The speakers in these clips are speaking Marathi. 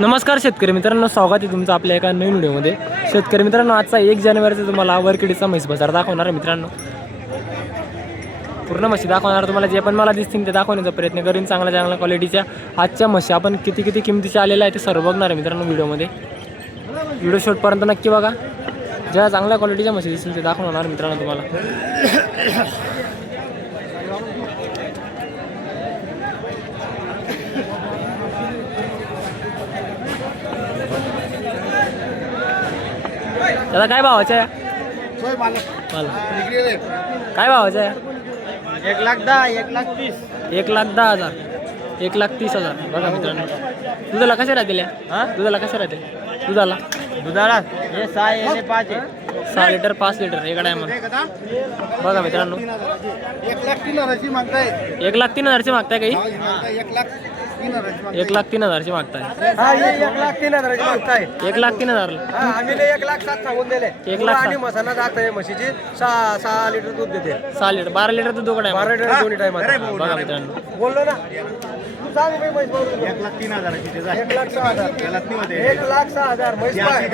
नमस्कार शेतकरी मित्रांनो, स्वागत आहे तुमचं आपल्या एका नवीन व्हिडिओमध्ये. शेतकरी मित्रांनो, आजचा 1 जानेवारीचा तुम्हाला वरखेडीचा म्हैस बाजार दाखवणार आहे मित्रांनो. पूर्ण म्हशी दाखवणार तुम्हाला, जे पण मला दिसतील ते दाखवण्याचा प्रयत्न करीन. चांगल्या क्वालिटीच्या आजच्या म्हशी आपण किती किमतीच्या आलेल्या आहे ते सर्व बघणार आहे मित्रांनो व्हिडिओमध्ये. व्हिडिओ शेवटपर्यंत नक्की बघा. ज्या चांगल्या क्वालिटीच्या म्हशी दिसतील ते दाखवणार मित्रांनो तुम्हाला. दादा काय भावाच्या आहे? काय भावाच्या आहे? 1,10,000, 1,30,000. 1,10,000, 1,30,000. बघा मित्रांनो, दुधाला कसे राहतील या? दुधाला कसे राहतील? दुधाला हे 6 आहे, 5 आहे. 6 लिटर 5 लिटर एका टायमाला. बघा मित्रांनो, 1,03,000 मागताय. 1,03,000ची मागताय काही? 1,03,000 1,03,000ची मागताय. 1,03,000 मागताय. 1,03,000. आम्ही 1,07,000 सांगून दिले. 1,07,000 आणि मसाला जात आहे म्हशीची 6 लिटर दूध देते. 6 लिटर 12 लिटर दूध दोघं टायमाला. 12 लिटर दोन्ही टायमात. बघा मित्रांनो, बोललो ना तू सांग बाई म्हैस बरोबर. 1,03,000 1,06,000 1,06,000 म्हैस पाय.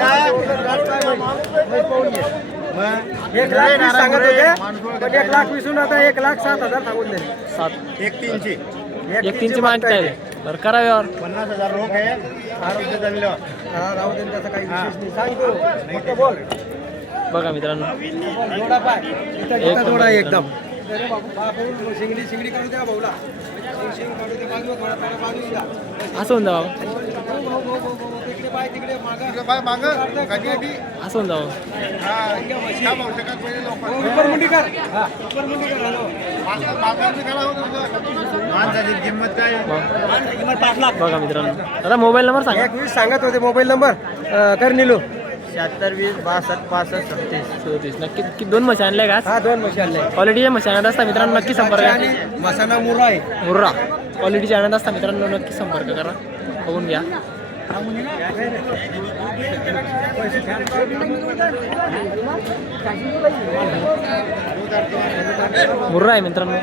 म्हैस पाहून घे. 1,20,000 सांगत होते पण 1,20,000 आता 1,07,000 सांगून दिले. 7 1,03,000 1,03,000ची मागताय. बरं करा व्यवहार. 50,000 रोख आहे. आरोग्य चाललं. राहू दे, त्याचा काही विशेष नाही. सांग तू फक्त बोल. बघा मित्रांनो, जोडा पाय. इथं जोडा एकदम. शिंगडी काढू द्या भाऊला. शिंग काढू दे बाजूला, थोडा बाजूला द्या. असं होऊन जा बाबा. तिकडे पाय, तिकडे मागं पाय मागं. असं होऊन जा बाबा. उपरमुंडी कर. उपरमुंडी कर. माणसाची किंमत काय? किंमत 5 लाख. बघा मित्रांनो, दादा मोबाईल नंबर सांगा. 1,20,000 सांगत होते. मोबाईल नंबर कर निलू 76 20 62 65 37. 34. नक्की 2 म्हशी आणल्या का? हा 2 म्हशी आणले. क्वालिटीच्या म्हशी आणत असता मित्रांनो नक्की संपर्क करा. आणि मसाला मुरा आहे. मुर्रा क्वालिटीचे आणत असता मित्रांनो नक्की संपर्क करा. बघून घ्या. मुर्रा आहे मित्रांनो.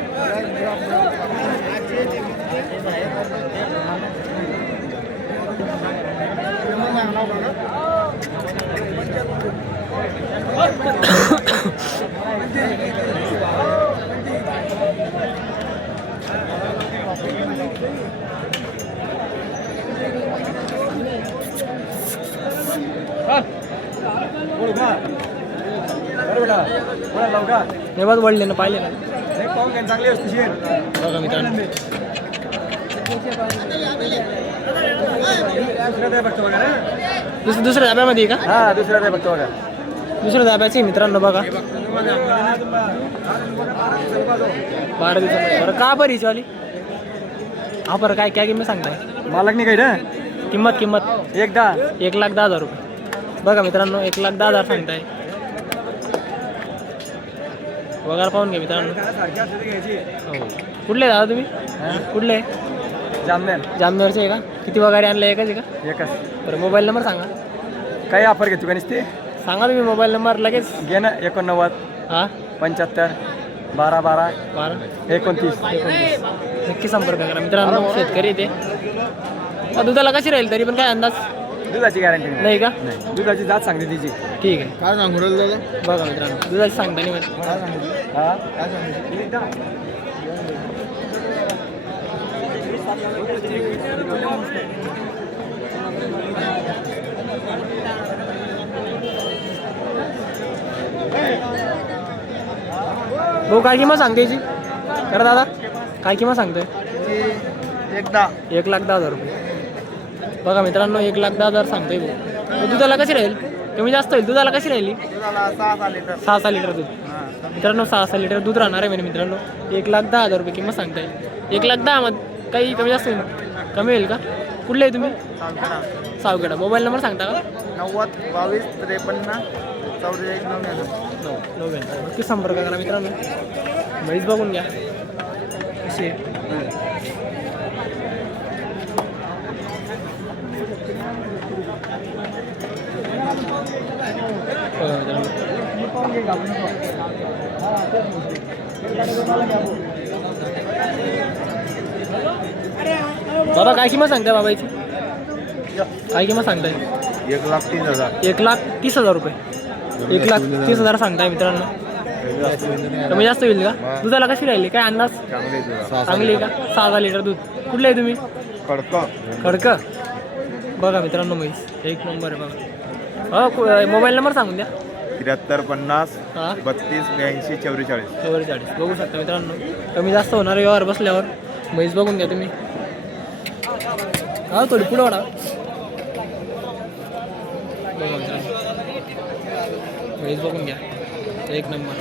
नेवाज वळले ना, पाहिले ना. चांगली असते. बघा मित्रांनो, दुसऱ्या धाब्यामध्ये आहे का? हा दुसऱ्या ते बघतो बघा. दुसऱ्या धाब्याचे मित्रांनो बघा. 12 दिवसामध्ये. बरं का बरं हिचवाली? हा बरं काय काय किंमत सांगताय? मालक नाही काही ना. किंमत 1,10,000 रुपये. बघा मित्रांनो, 1,10,000 सांगताय. वगैरे पाहून घ्या मित्रांनो. हो. कुठले दादा तुम्ही? कुठले? जामनेरचे आहे का? किती वगैरे आणले? एकच आहे का? एकच. बरं मोबाईल नंबर सांगा. काही ऑफर घेतो का नसते? सांगा तुम्ही मोबाईल नंबर लगेच. घे ना. 89 हां 75 12 12 12 29. नक्की संपर्क करा मित्रांनो. शेतकरी ते दुधाला कशी राहील तरी पण काय अंदाज? दुधाची गॅरंटी नाही का? नाही. दुधाची जात सांगते तिची. ठीक आहे. काय सांगू राहिलं? बघा मित्रांनो, दुधाची सांगता नाही माहिती. भाऊ काय किंमत सांगते याची? करा दादा, काय किंमत सांगतोय? 1,10,000 रुपये. बघा मित्रांनो, 1,10,000 सांगतोय भाऊ. दुधाला कशी राहील? कमी जास्त होईल. दुधाला कशी राहिली? 6 लिटर दूध. मित्रांनो 6 लिटर दूध राहणार आहे म्हणजे मित्रांनो. 1,10,000 रुपये किंमत सांगता येईल. 1,10,000 मध्ये काही कमी जास्त होईल? कमी होईल का? कुठले आहे तुम्ही? सावखेडा. मोबाईल नंबर सांगता का? 90 22 53 44 99. नक्की संपर्क करा मित्रांनो. म्हैस बघून घ्या कशी आहे. बघा. 1,10,000 बाबा काय किंमत सांगता बाबाची? काय किंमत सांगताय? 1,30,000. 1,30,000 रुपये. 1,30,000 सांगताय मित्रांनो. कमी जास्त होईल का? दुधाला कशी राहिली काय अंदाज? चांगली आहे का? 6 लिटर दूध. कुठले आहे तुम्ही? खडक. बघा मित्रांनो म्हैस एक नंबर आहे बघा. हो मोबाईल नंबर सांगून द्या. 7350 हां 32 82 44. 44 बघू शकता मित्रांनो. कमी जास्त होणार व्यवहार बसल्यावर. म्हैस बघून घ्या तुम्ही. हा थोडी पुढं वाढा. बघा मित्रांनो म्हैस बघून घ्या एक नंबर.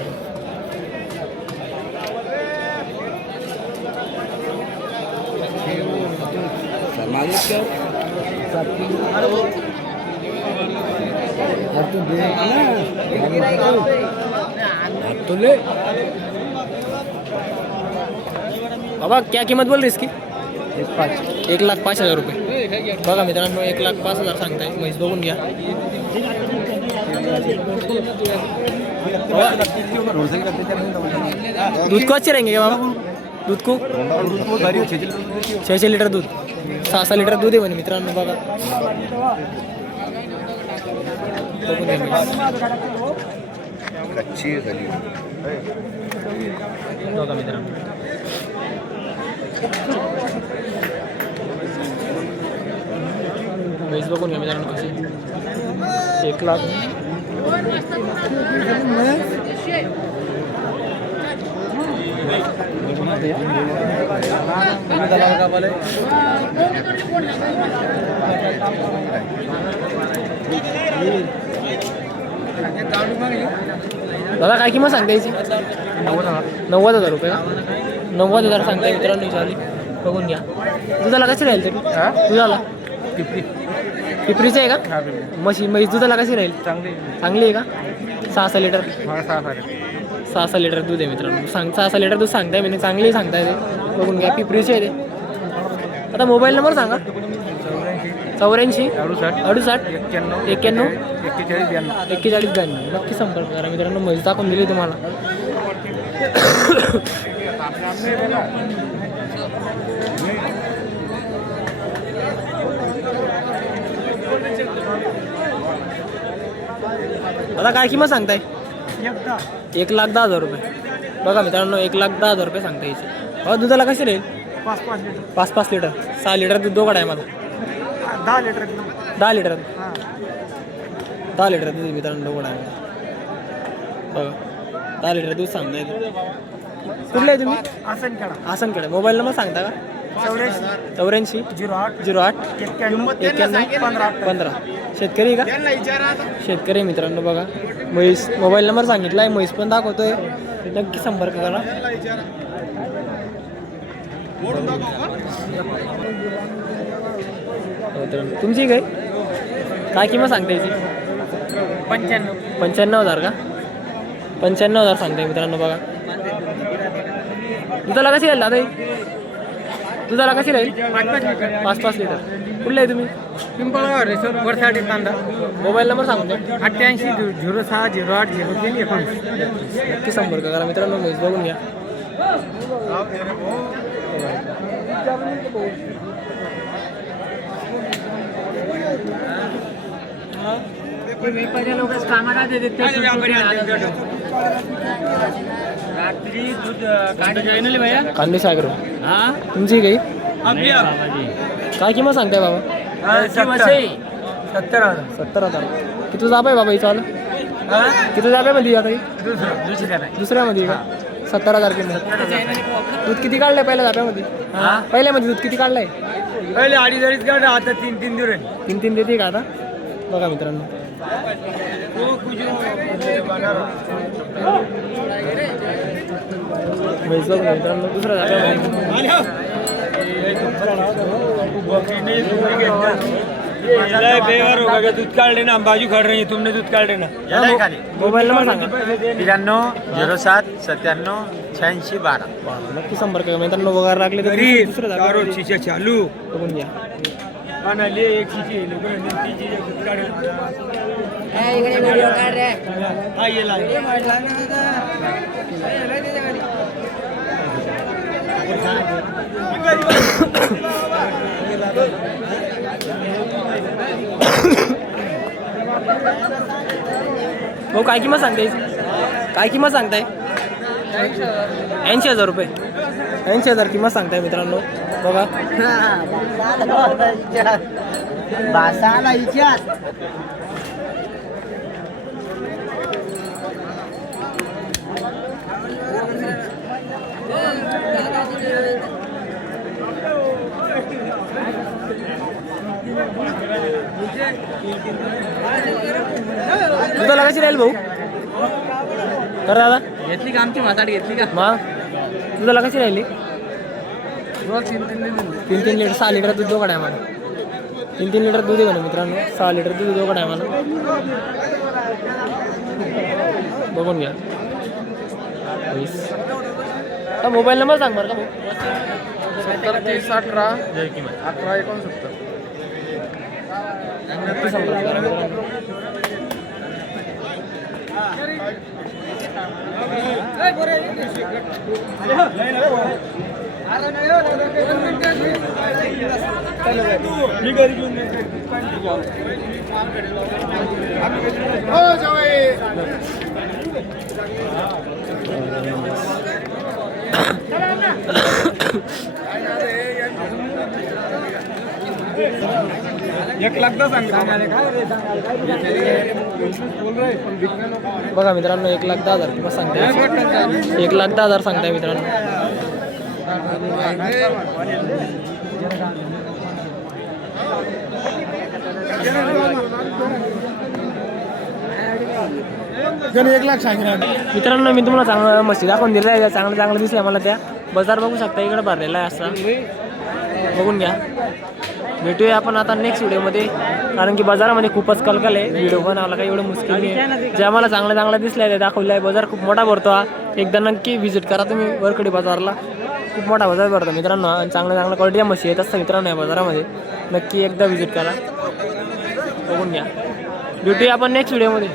बाबा क्या किंमत बोल रही इसकी? 1,05,000 रुपये. बघा मित्रांनो 1,05,000 सांगताय. म्हैस बघून घ्या. दूध को अच्छे रहेंगे क्या बाबा? दूध को 6 लिटर दूध. 6 लिटर दूध आहे म्हणे मित्रांनो. बघा बघून घ्या म्हैस. बघा मित्रांनो म्हैस बघून घ्या मित्रांनो कशी. 1,00,000. दादा काय किंमत सांगता याची? 90,000 रुपये का? 90,000 सांगताय मित्रांनो चाली. बघून घ्या. दुधाला कशी राहील तरी? दुधाला पिपरीचं आहे का? म्हैस दुधाला कशी राहील? चांगली आहे का? 6 लिटर. 6 लिटर दूध आहे मित्रांनो. 6 लिटर दूध सांगताय म्हणजे चांगली सांगताय ते. बघून घ्या पिपरीचे आहे ते. आता मोबाईल नंबर सांगा. 84 68 91 41 42. नक्की संपर्क करा मित्रांनो. म्हैस टाकून दिली तुम्हाला. आता काय किंमत सांगताय? 1,10,000 रुपये. बघा मित्रांनो 1,10,000 रुपये सांगता यायचे. हो दुधाला कशी राहील? 5 लिटर. 6 लिटर दूध दोघड आहे मला. 10 लिटर 10 लिटर दूध मित्रांनो दोघड आहे. बघा 10 लिटर दूध सांगता येते. कुठले आहे तुम्ही? आसनकडे. मोबाईल नंबर सांगता का? 84 08 91 15. शेतकरी का? शेतकरी मित्रांनो. बघा म्हैस मोबाईल नंबर सांगितला आहे. म्हैस पण दाखवतोय. नक्की संपर्क करा. तुमची काय किंमत सांगता याची? 95,000 का? 95,000 सांगताय मित्रांनो. बघा दुधाला कशी राहील दादा? दुधाला कशी राहील? 5 लिटर. कुठले आहे तुम्ही? पिंपळगाव रिसोर्ट वरसाठी तांडा. मोबाईल नंबर सांगून द्या. 88 06 08 03 19. नक्की संपर्क करा मित्रांनो. म्हैस बघून घ्या. कांदे सागर तुमची काही काय किंमत सांगताय बाबा? 70,000. किती जाब आहे बाबा हिचा? किती जाब आहे मध्ये आता? दुसऱ्यामध्ये का? 70,000 किंमत. दूध किती काढलंय पहिल्या जाब्यामध्ये? पहिल्यामध्ये दूध किती काढलंय? पहिले 2.5 काढा. आता 3 दिवस 3 देते का आता? बघा मित्रांनो म्हैस बघा मित्रांनो दुसऱ्या जाब्यामध्ये. दूध काढले ना. बाजू काढ रही तुमने दूध काढले ना. मोबाईल नंबर सांगा. 93 07 97 86 12. नक्की संपर्क करा मित्रांनो. वगैरे लागले तर दुसऱ्या जाब्यामध्ये शीशा चालू बघून घ्या. एक शीशी दूध काढे. भाऊ काय किंमत सांगताय? काय किंमत सांगताय? 80,000 रुपये. 80,000 किंमत सांगताय मित्रांनो. बघा भाषाला इतिहास दुधाला कशी राहील भाऊ? कर दादा. घेतली का आमची मासाट घेतली का मग दुधाला कशी राहिली? 3-3 लिटर 6 लिटर दूध दोघा टायमाला. 3-3 लिटर दूध आहे म्हणे मित्रांनो. 6 लिटर दूध दोघा टायमाला. बघून घ्या. मोबाईल नंबर सांग बरं का भाऊ. 70-30-18 11-69. नक्की संपर्क करा मित्रांनो. बघा मित्रांनो 1,10,000 किंमत सांगताय. 1,10,000 सांगताय मित्रांनो. मित्रांनो मी तुम्हाला चांगलं मस्ती दाखवून दिलं आहे. चांगलं दिसलं मला त्या. बाजार बघू शकता इकडे भरलेला आहे असा. बघून घ्या. भेटूया आपण आता नेक्स्ट व्हिडिओमध्ये. कारण की बाजारामध्ये खूपच कलकल आहे. व्हिडिओ बनवायला काही एवढं मुश्किल नाही आहे. जे आम्हाला चांगलं दिसलं आहे ते दाखवलं आहे. बाजार खूप मोठा भरतो हा. एकदा नक्की व्हिजिट करा तुम्ही वरखडी बाजारला. खूप मोठा बाजार भरतो मित्रांनो. आणि चांगल्या क्वालिटीच्या म्हशी येत असतात मित्रांनो या बाजारामध्ये. नक्की एकदा व्हिजिट करा. बघून घ्या. भेटूया आपण नेक्स्ट व्हिडिओमध्ये.